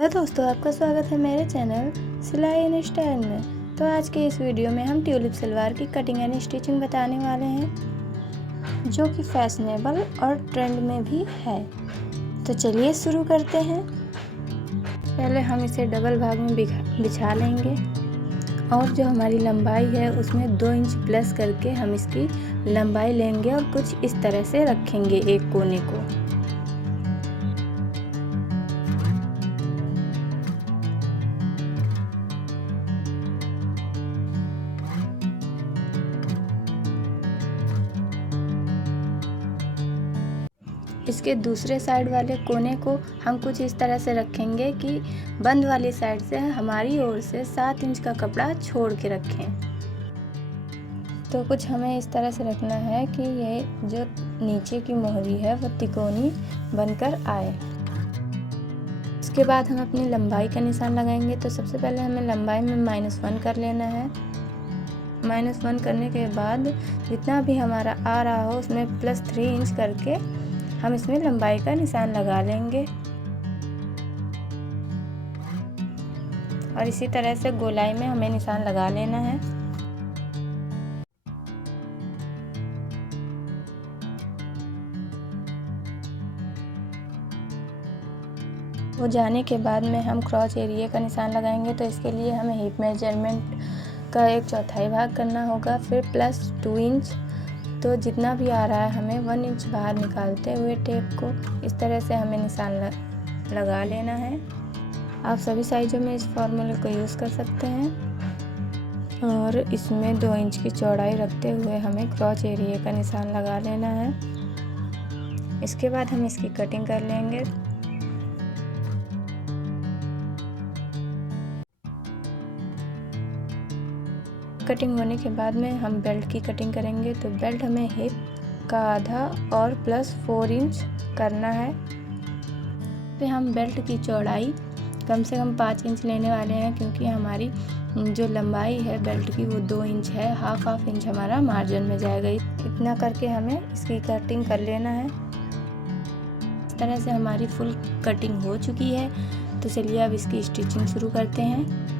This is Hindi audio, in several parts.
हेलो दोस्तों, आपका स्वागत है मेरे चैनल सिलाई एंड स्टाइल में। तो आज के इस वीडियो में हम ट्यूलिप सलवार की कटिंग एंड स्टिचिंग बताने वाले हैं, जो कि फैशनेबल और ट्रेंड में भी है। तो चलिए शुरू करते हैं। पहले हम इसे डबल भाग में बिछा लेंगे और जो हमारी लंबाई है उसमें 2 इंच प्लस करके हम इसकी लंबाई लेंगे और कुछ इस तरह से रखेंगे एक कोने को। इसके दूसरे साइड वाले कोने को हम कुछ इस तरह से रखेंगे कि बंद वाली साइड से हमारी ओर से 7 इंच का कपड़ा छोड़ के रखें। तो कुछ हमें इस तरह से रखना है कि ये जो नीचे की मोहरी है वो तिकोनी बनकर आए। इसके बाद हम अपनी लंबाई का निशान लगाएंगे। तो सबसे पहले हमें लंबाई में -1 कर लेना है। -1 करने के बाद जितना भी हमारा आ रहा हो उसमें +3 इंच करके हम इसमें लंबाई का निशान लगा लेंगे और इसी तरह से गोलाई में हमें निशान लगा लेना है। वो जाने के बाद में हम क्रॉच एरिया का निशान लगाएंगे। तो इसके लिए हमें हिप मेजरमेंट का 1/4 भाग करना होगा, फिर +2 इंच। तो जितना भी आ रहा है हमें 1 इंच बाहर निकालते हुए टेप को इस तरह से हमें निशान लगा लेना है। आप सभी साइज़ों में इस फॉर्मूले को यूज़ कर सकते हैं और इसमें 2 इंच की चौड़ाई रखते हुए हमें क्रॉच एरिया का निशान लगा लेना है। इसके बाद हम इसकी कटिंग कर लेंगे। कटिंग होने के बाद में हम बेल्ट की कटिंग करेंगे। तो बेल्ट हमें हिप का आधा और +4 इंच करना है। फिर हम बेल्ट की चौड़ाई कम से कम 5 इंच लेने वाले हैं, क्योंकि हमारी जो लंबाई है बेल्ट की वो 2 इंच है। हाफ इंच हमारा मार्जिन में जाएगा। इतना करके हमें इसकी कटिंग कर लेना है। इस तरह से हमारी फुल कटिंग हो चुकी है। तो चलिए अब इसकी स्टिचिंग शुरू करते हैं।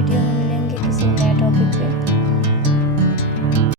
वीडियो में मिलेंगे किसी नए टॉपिक पे।